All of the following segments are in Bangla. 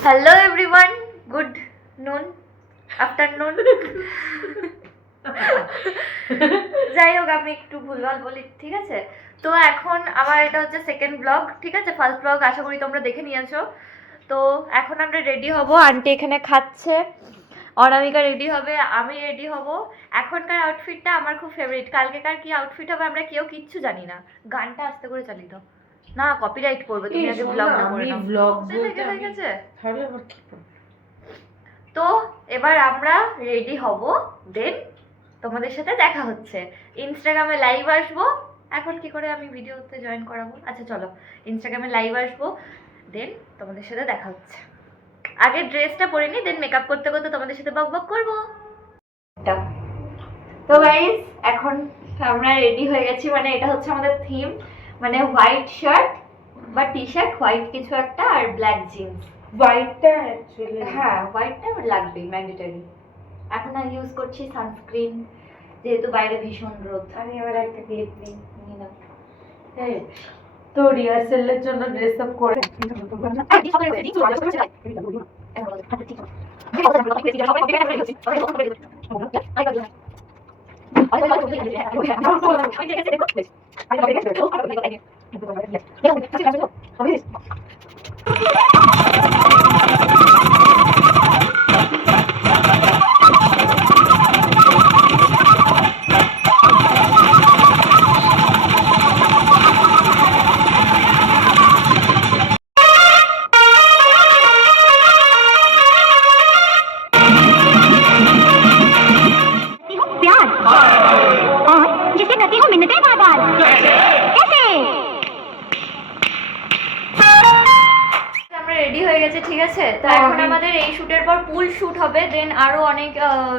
হ্যালো এভরিওয়ান, গুড নুন, আফটারনুন। যাই হোক, আমি একটু ভুলভাল বলি, ঠিক আছে? তো এখন আমার এটা হচ্ছে সেকেন্ড ব্লগ, ঠিক আছে? ফার্স্ট ব্লগ আশা করি তোমরা দেখে নিয়েছো। তো এখন আমরা রেডি হব, আন্টি এখানে খাচ্ছে, অনামিকা রেডি হবে, আমি রেডি হব। এখনকার আউটফিটটা আমার খুব ফেভারিট। কালকেকার কি আউটফিট হবে আমরা কেউ কিচ্ছু জানি না। গানটা আস্তে করে চালিত না, কপিরাইট পড়বে। তুমি আগে ব্লগটা করে নাও। ব্লগ বলতে হয়ে গেছে তাহলে আবার কি? তো এবার আমরা রেডি হব, দেন তোমাদের সাথে দেখা হচ্ছে। ইনস্টাগ্রামে লাইভ আসবো। এখন কি করে আমি ভিডিওতে জয়েন করাবো? আচ্ছা চলো, ইনস্টাগ্রামে লাইভ আসবো, দেন তোমাদের সাথে দেখা হচ্ছে। আগে ড্রেসটা পরে নি, দেন মেকআপ করতে করতে তোমাদের সাথে বক বক করবো। তো গাইস, এখন আমরা রেডি হয়ে গেছি। মানে এটা হচ্ছে আমাদের থিম, মানে হোয়াইট শার্ট বা টি শার্ট, হোয়াইট কিছু একটা, আর ব্ল্যাক জিন্স। হোয়াইটটা অ্যাকচুয়ালি হ্যাঁ, হোয়াইটটা লাগবেই, ম্যান্ডেটরি। এখন আমি ইউজ করছি সানস্ক্রিন, যেহেতু বাইরে ভীষণ রোদ। আমি আবার একটা ক্লিপ নিই। নিয়ে নাও। তো রিহার্সালের জন্য ড্রেস আপ করে রেডি হয়ে গেছে, ঠিক আছে? তো এখন আমাদের এই শুটের পর পুল শুট হবে, দেন আরো অনেক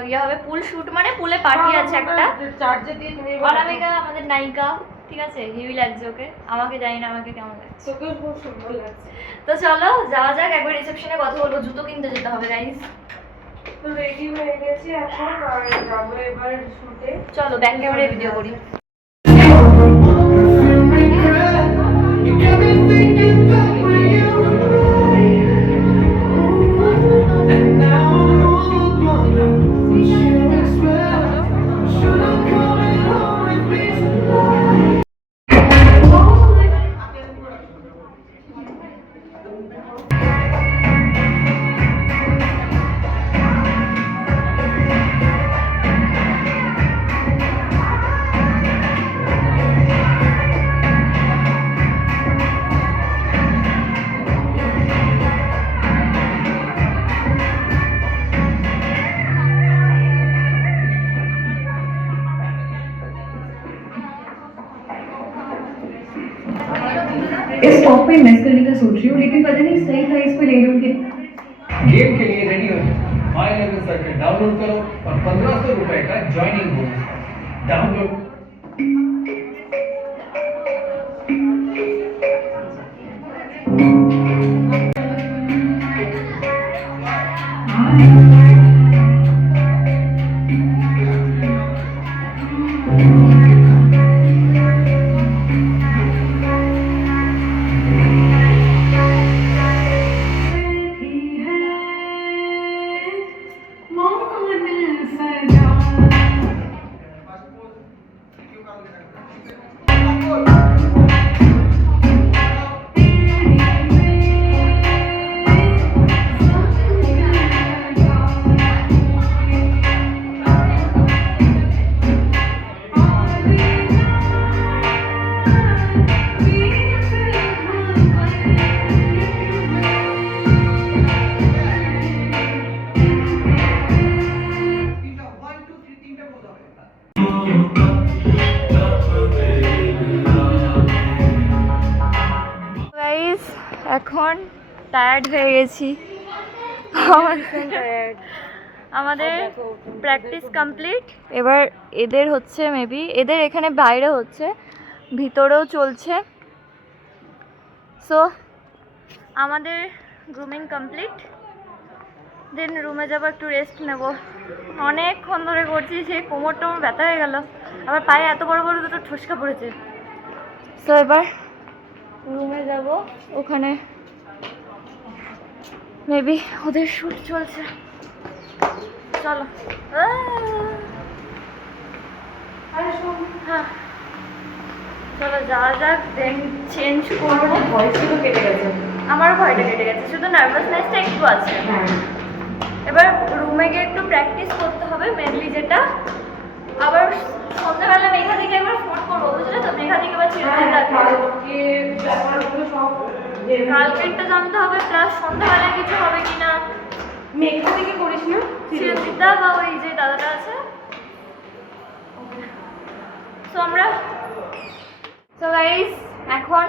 ইয়ে হবে। পুল শুট মানে পুলে পার্টি আছে একটা। চার্জে দিয়ে তুমি অনামিকা আমাদের নায়িকা, ঠিক আছে? হেভি লাগছে ওকে, আমাকে জানি না আমাকে কেমন লাগছে। তোকেও খুব সুন্দর লাগছে। তো চলো যাওয়া যাক, একবার রিসেপশনে কথা বলবো। জুতো কিনতে যেতে হবে গাইস। তো রেডি হয়ে গেছি এখন, আর যাবো এবার শুটে। চলো ব্যাক ক্যামেরায় ভিডিও করি। इस टॉप पे इन्वेस्ट करने का सोच रही हूँ, लेकिन पता नहीं सही प्राइस पे ले लूँ कि गेम के लिए रेडी हो जाओ। माई लेवल सर्किट डाउनलोड करो और 1500 रुपए का ज्वाइनिंग बोनस डाउनलोड। গাইস, এখন টায়ার্ড হয়ে গেছি। আমাদের প্র্যাকটিস কমপ্লিট। এবার এদের হচ্ছে, মেবি এদের এখানে বাইরে হচ্ছে, ভিতরেও চলছে। সো আমাদের গ্রুমিং কমপ্লিট, দেন রুমে যাবো, একটু রেস্ট নেব। অনেকক্ষণ ধরে করছি, সেই কোমর টোমর ব্যথা হয়ে গেল, আবার পায়ে এত বড় বড় দুটো ঠসকা পড়েছে। সো এবার রুমে যাব, ওখানে মেবি ওদের শুট চলছে। চলো হ্যাঁ চলো যাওয়া যাক, দেন চেঞ্জ করবো। ভয়েসটা তো কেটে গেছে। আমারও ভয়টা কেটে গেছে, শুধু নার্ভাসনেসটা একটু আছে। হ্যাঁ এবার রুমে গিয়ে একটু প্র্যাকটিস করতে হবে মেনলি, যেটা আবার সন্ধ্যাবেলা মেঘা দিকে একবার ফোন করবো, বুঝলে তো? মেঘা দিকে বা কালকেরটা জানতে হবে, প্লাস সন্ধ্যাবেলায় কিছু হবে কিনা। মেঘা থেকে করিস না? চিরঞ্জিতা বা ওই যে দাদাটা আছে। তো আমরা গাইস এখন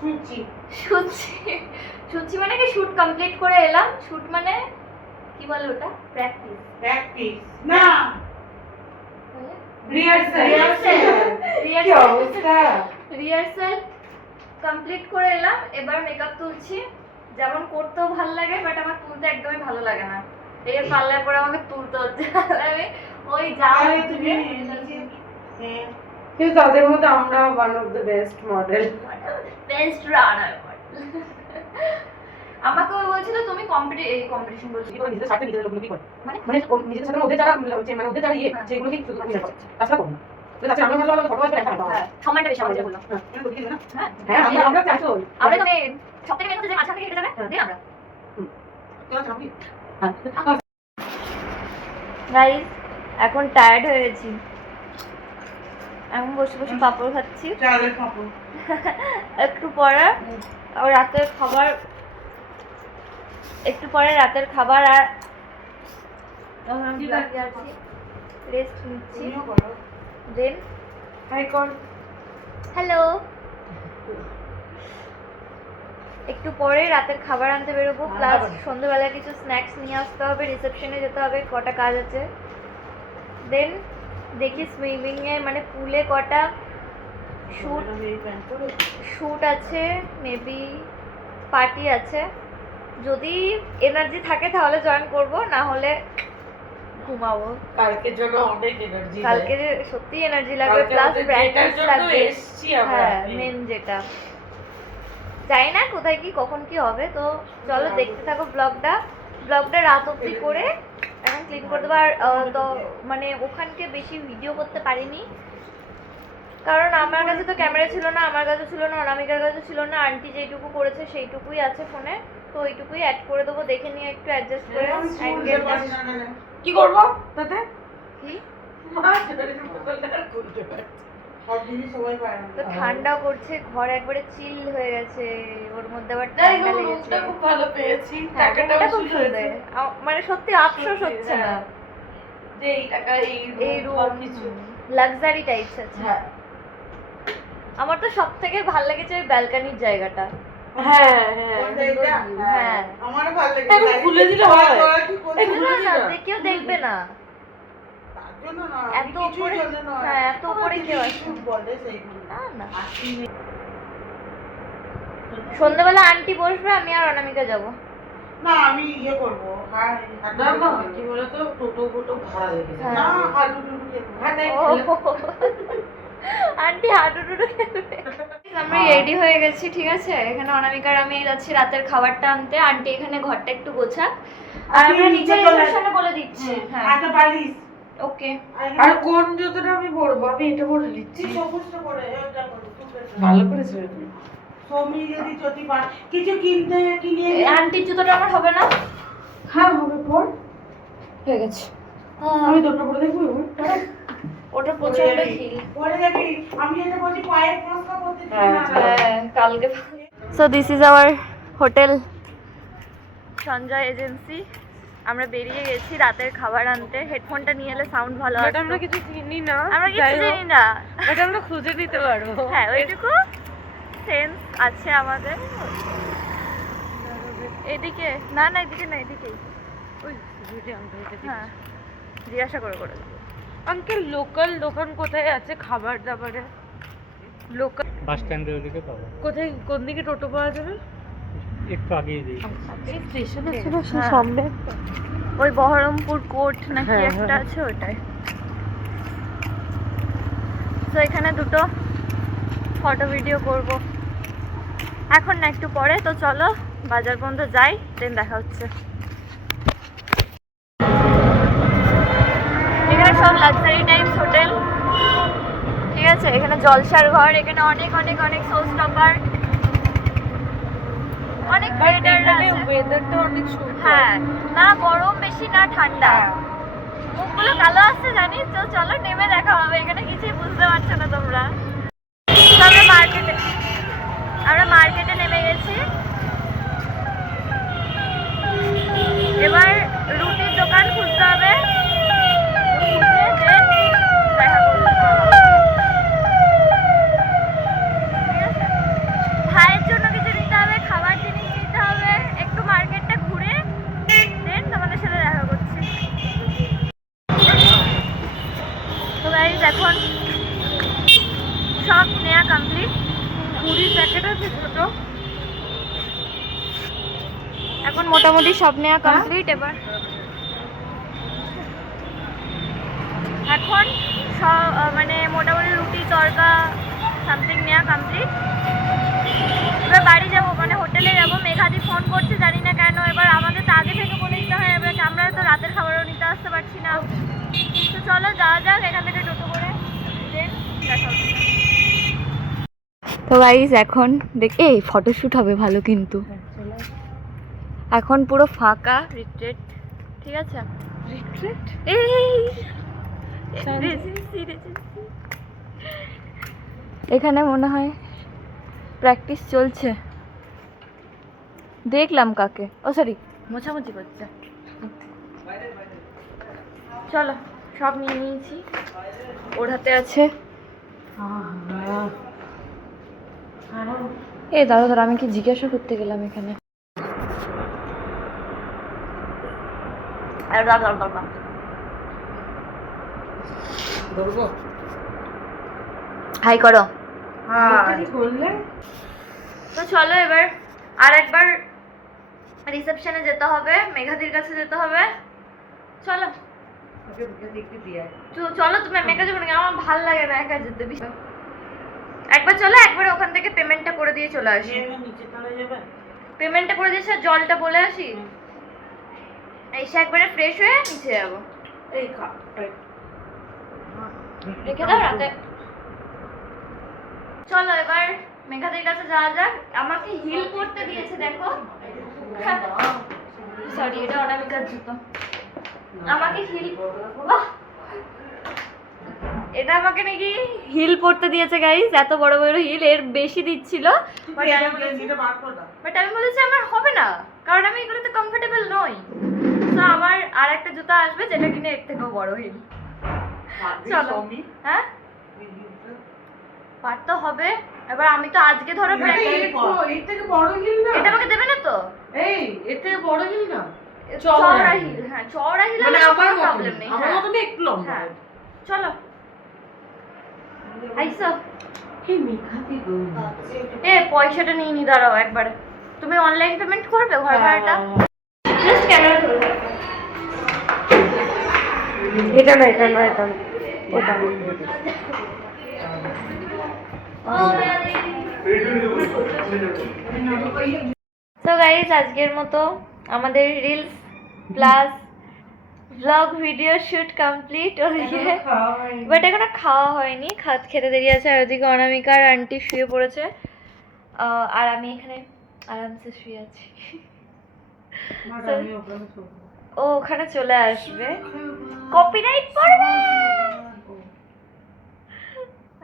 শুনছি। শুটছি মানে কি, শুট কমপ্লিট করে এলাম। শুট মানে কি বলে ওটা? প্র্যাকটিস। প্র্যাকটিস না, রিহার্সাল। কি অবস্থা? রিহার্সাল কমপ্লিট করে এলাম, এবার মেকআপ তুলছি। যেমন করতেও ভালো লাগে, বাট আমার তুলতে একদমই ভালো লাগে না। এই পার্লার পরে আমাকে তুলতে হচ্ছে। আমি ওই আরে তুমি কিন্তু তাদের মধ্যে আমরা one of the best model. Best runner আমাকে ওই বলছিল তুমি কম্পিটিশন বলছো নিজেদের সাথে নিজেদের লোকগুলো কি করে মানে মানে নিজেদের সাথে ওদের যারা মানে ওদের যারা ইয়ে সেগুলোকে শুধু আমি করে তাছাড়া করবো না। তো তাছাড়া আমরা ভালো ফটো আসবে দেখা হ্যাঁ সম্মানটা বেশি আমাদের বললাম। হ্যাঁ আমরা চাইছো আমরা তুমি সবথেকে মেন হচ্ছে যে মাঝখান থেকে হেঁটে যাবে দিন আমরা। গাইস এখন টায়ার্ড হয়ে গেছি, এখন বসে বসে পাপড় খাচ্ছি। চালের পাপড় একটু পরে আর রাতের খাবার, একটু পরে রাতের খাবার আর রেস্ট নিচ্ছি। দেন হাই কর। হ্যালো, একটু পরে রাতের খাবার আনতে বেরোবো, প্লাস সন্ধ্যাবেলা কিছু স্ন্যাক্স নিয়ে আসতে হবে, রিসেপশনে যেতে হবে, কটা কাজ আছে। দেন দেখি সুইমিংয়ে মানে পুলে কটা শ্যুট আছে, মেবি পার্টি আছে। যদি এনার্জি থাকে তাহলে জয়েন করব, না হলে ঘুমাবো। কালকের জন্য অনেক এনার্জি। কালকে সত্যি এনার্জি লাগবে, প্লাস প্র্যাকটিস লাগবে। হ্যাঁ মেন যেটা, জানি না কোথায় কি কখন কি হবে। তো চলো দেখতে থাকো ব্লগটা রাত অবধি করে এখন ক্লিন করে দেবো। আর তো মানে ওখানকে বেশি ভিডিও করতে পারিনি, কারণ আমার কাছে তো ক্যামেরা ছিল না, আমার কাছে ছিল না, অনামিকার কাছে ছিল না। আন্টি যেটুকু করেছে সেইটুকুই আছে ফোনে, তো ওইটুকুই অ্যাড করে দেবো, দেখে নিয়ে একটু অ্যাডজাস্ট করে। কি করবো তাতে? কি সব জিনিস সবাই পায় না। তো ঠান্ডা করছে, ঘর একবারে চিল হয়ে গেছে, ওর মধ্যে আবার ঠান্ডা লেগেছে। খুব ভালো পেয়েছি, হ্যাঁ, টাকাটাও রুমটা খুব সুন্দর। সুন্দর। মানে সত্যি আফসোস হচ্ছে না, যে এই টাকা এই রুম কিছু লাক্সারি টাইপস আছে। হ্যাঁ আমার তো সবথেকে ভালো লেগেছে ওই ব্যালকনির জায়গাটা। হ্যাঁ হ্যাঁ আমারও ভালো লাগে। এখন খুলে দিলে হয়। না কেউ দেখবে না, এত উপরে। হ্যাঁ এত উপরে কেউ আসে না। না সন্ধ্যাবেলা আন্টি বসবে, আমি আর অনামিকা যাবো। না আমি ইয়ে করবো। না না কি বলতো, টোটো ভাড়া লেগে যায়। না আন্টি হাঁটুটুটু খেলবে। আমরা রেডি হয়ে গেছি, ঠিক আছে। এখানে অনামিকার আমি যাচ্ছি রাতের খাবারটা আনতে, আন্টি এখানে ঘরটা একটু গোছাক, আর আমরা নিচে রিসেপশনে বলে দিচ্ছি। হ্যাঁ আটা বালিশ। ওকে। আর কোন জুতোটা আমি পরবো? আমি এটা পরে দিচ্ছি। সবুজটা পরে এটা পরে ভালো করেছে। সমি যদি চটি পার কিছু কিনে আন্টির জুতোটা আমার হবে না? হ্যাঁ হবে, পর হয়ে গেছে। আমি দুটো পরে দেখবো। ওটা প্রচন্ড হিল। পরে যাবি। আমি এটা বলছি পায়ের ফসকা করতে দিই না। হ্যাঁ কালকে। So this is our hotel Sanjay agency. আমরা বেরিয়ে গেছি রাতের খাবার আনতে। হেডফোনটা নিয়ে এলে সাউন্ড ভালো আসতো। আমরা কিছু চিনি না, আমরা কিছু জানি না, বাট আমরা খুঁজে নিতে পারবো। হ্যাঁ ওইটুকু সেন্স আছে আমাদের। এদিকে না, না এদিকে না, এদিকেই। ওই হ্যাঁ জিজ্ঞাসা করে আঙ্কেল লোকাল দোকান কোথায় আছে খাবার দাবারের? লোকাল বাস স্ট্যান্ডের ওদিকে পাবো। কোথায়, কোন দিকে টোটো পাওয়া যাবে? একটু আগিয়ে দিই। স্টেশন আছে না সামনে, ওই বহরমপুর কোর্ট নাকি একটা আছে ওটাই। তো এখানে দুটো ফটো ভিডিও করব এখন না, একটু পরে। তো চলো বাজার পর্যন্ত যাই, দেন দেখা হচ্ছে। এখানে সব লাক্সারি টাইপস হোটেল, ঠিক আছে। এখানে জলসার ঘর, এখানে অনেক অনেক অনেক শো স্টপার, অনেক ক্রিয়েটররা আছে। ওয়েদারটা অনেক সুন্দর। হ্যাঁ, না গরম বেশি না ঠান্ডা। মুখগুলো কালো আসছে জানিস তো, চলো নেমে দেখা হবে। এখানে কিছুই বুঝতে পারছো না তোমরা। তো আমরা মার্কেটে নেমে গেছি। এবার রুটির দোকান খুঁজতে হবে, খুঁজে then দেখা করবো। ঠিক আছে? ভাইয়ের জন্য কিছু নিতে হবে, খাবার জিনিস নিতে হবে, একটু মার্কেটটা ঘুরে দেন তোমাদের সাথে দেখা করছি। তো গাইস এখন সব নেওয়া কমপ্লিট। পুরির প্যাকেট আছে ছোট, এখন মোটামুটি সব নেওয়া কমপ্লিট। এবার এখন সব মানে মোটামুটি রুটি তড়কা সামথিং নেওয়া কমপ্লিট। এবার বাড়ি যাবো, মানে হোটেলে যাবো। মেঘাদি ফোন করছে, জানি না কেন। এবার আমাদের তো আগে থেকে বলে দিতে হয়, এবার আমরা তো রাতের খাবারও নিতে আসতে পারছি না। তো চলো যাওয়া যাক এখান থেকে টোটো করে, দেন দেখা হচ্ছে। তো গাইস এখন এই ফটোশ্যুট হবে ভালো, কিন্তু এখন পুরো ফাঁকা রিট্রিট, ঠিক আছে। রিট্রিট এই রেজেন্সি। এখানে মনে হয় প্র্যাকটিস চলছে, দেখলাম কাকে, ও সরি মোছামুছি করছে। চলো সব নিয়ে নিয়েছি, ওর হাতে আছে। এ দাদা দাদা, আমি কি জিজ্ঞাসা করতে গেলাম এখানে? হাই করো। বললে তো চলো এবার আর একবার রিসেপশনে যেতে হবে, মেঘাদির কাছে যেতে হবে। চলো চলো, তুমি একা যাবো নাকি? আমার ভালো লাগে না একা যেতে। একবার চলো, একবার ওখান থেকে পেমেন্টটা করে দিয়ে চলে আসি। নিচে তলা যাবে, পেমেন্টটা করে দিয়ে জলটা বলে আসি, এসে একবারে ফ্রেশ হয়ে নিচে যাবো। এই রেখে দাও রাতে। চলো এবার মেঘাদির কাছে যাওয়া যাক। আমাকে হিল পরতে দিয়েছে, দেখো। সরি, এটা অনামিকার জুতো। আমাকে হিল, বাহ, এটা আমাকে নাকি হিল পরতে দিয়েছে গাইস। এত বড় বড় হিল, এর বেশি দিচ্ছিল, বাট আমি বলেছি আমার হবে না, কারণ আমি এগুলোতে কমফোর্টেবল নই। তো আমার আর একটা জুতো আসবে যেটা কিনে এর থেকেও বড় হিল। চলো। হ্যাঁ, পার তো হবে। এবার আমি তো আজকে ধরো এর থেকে বড় হিল না, এটা আমাকে দেবে না তো? এই এর থেকে বড় হিল না, চওড়া হিল। হ্যাঁ চওড়া হিল, মানে আমার প্রবলেম নেই। আমার মতন একটু লম্বা। হ্যাঁ চলো আইসো। কি মেঘাদি গো, এ পয়সাটা নিয়ে নি, দাঁড়াও একবারে। তুমি অনলাইন পেমেন্ট করবে ঘর ভাড়াটা? জাস্ট ক্যামেরা ধরে রাখো। এটা না, এটা না, এটা না, ওটা সো গাইস, আজকের মতো আমাদের reels plus blog video shoot complete. ওদিকে বাট এখনো খাওয়া হয়নি, খেতে দেরি আছে। আর ওদিকে অনামিকা আর আন্টি শুয়ে পড়েছে, আর আমি এখানে আরামসে শুয়ে আছি। ও ওখানে চলে আসবে, কপিরাইট পড়বে।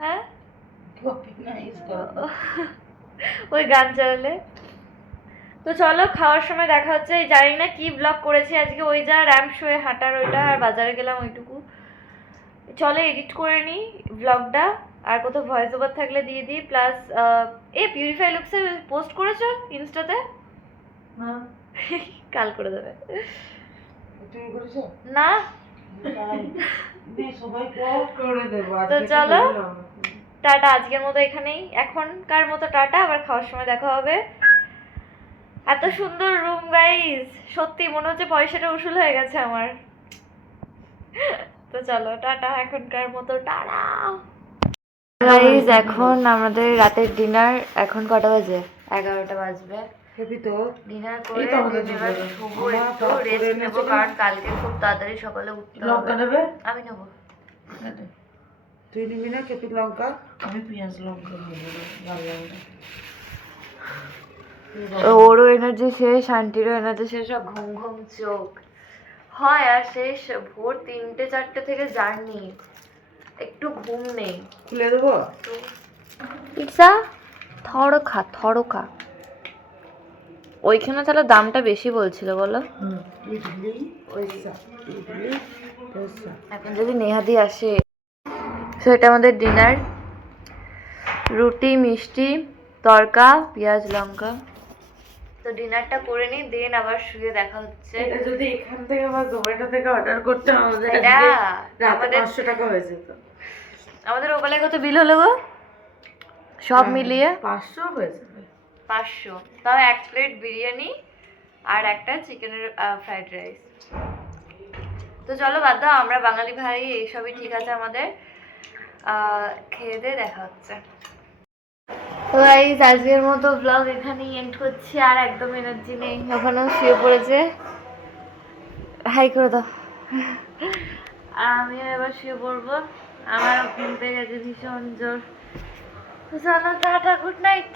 হ্যাঁ ওই গান চালালে। তো চলো খাওয়ার সময় দেখা হচ্ছে। জানি না কি ব্লগ করেছি আজকে, ওই যা র্যাম্প শোয়ে হাঁটার ওইটা, আর বাজারে গেলাম ওইটুকু। চলো এডিট করে নিই ব্লগটা, আর কোথাও ভয়েস ওভার থাকলে দিয়ে দিই। প্লাস এ পিউরিফাই লুকসে পোস্ট করেছো ইনস্টাতে? কাল করে দেবে না? তো চলো টাটা, আজকের মতো এখানেই, এখনকার মতো টাটা। আবার খাওয়ার সময় দেখা হবে। এত সুন্দর রুম গাইস, সত্যি মনে হচ্ছে পয়সাটা উসুল হয়ে গেছে আমার। তো চলো টাটা, এখনকার মতো টাটা গাইস। এখন আমাদের রাতের ডিনার, এখন কটা বাজে? 11টা বাজবে। হেবি তো ডিনার করে এই তো আমাদের then এবার দুপুরে। শোবো আমরা একটু তারপরে রেস্ট নেবো এনেছিলাম। কারণ কালকে খুব তাড়াতাড়ি সকালে উঠতে লঙ্কা হবে নেবে আমি নেবো তুই নিবি না কেপি লঙ্কা আমি পেঁয়াজ লঙ্কা নেবো ভালো লাগে না। ওরও এনার্জি শেষ আন্টিরও এনার্জি শেষ সব ঘুম ঘুম চোখ হয় আর শেষ ভোর 3-4 থেকে জার্নি একটু ঘুম নেই খুলে দেবো পিৎজা থরো খা ওইখানে তাহলে দামটা বেশি বলছিল বলো ইডলি ওইসা ইডলি ওইসা এখন যদি নেহাদি আসে তো এটা আমাদের ডিনার রুটি মিষ্টি তড়কা পেঁয়াজ লঙ্কা তো ডিনারটা করে নিই দেন আবার শুয়ে দেখা হচ্ছে এটা যদি এখান থেকে বা জোম্যাটো থেকে অর্ডার করতে আমাদের এটা রাতে আমাদের 500 টাকা হয়ে যেত আমাদের ওবেলায় কত বিল হলো গো সব মিলিয়ে 500 হয়ে যাবে 500 তাও 1 প্লেট বিরিয়ানি আর একটা চিকেনের ফ্রাইড রাইস তো চলো বাদ দাও আমরা বাঙালি ভাই এইসবই ঠিক আছে আমাদের খেয়ে দিয়ে দেখা হচ্ছে তো গাইস আজকের মতো ব্লগ এখানেই এন্ড করছি আর একদম এনার্জি নেই ওখানেও শুয়ে পড়েছে হাই করে দাও আমিও এবার শুয়ে পড়বো আমারও ঘুম পেয়ে গেছে ভীষণ জোর তো চলো টাটা গুড নাইট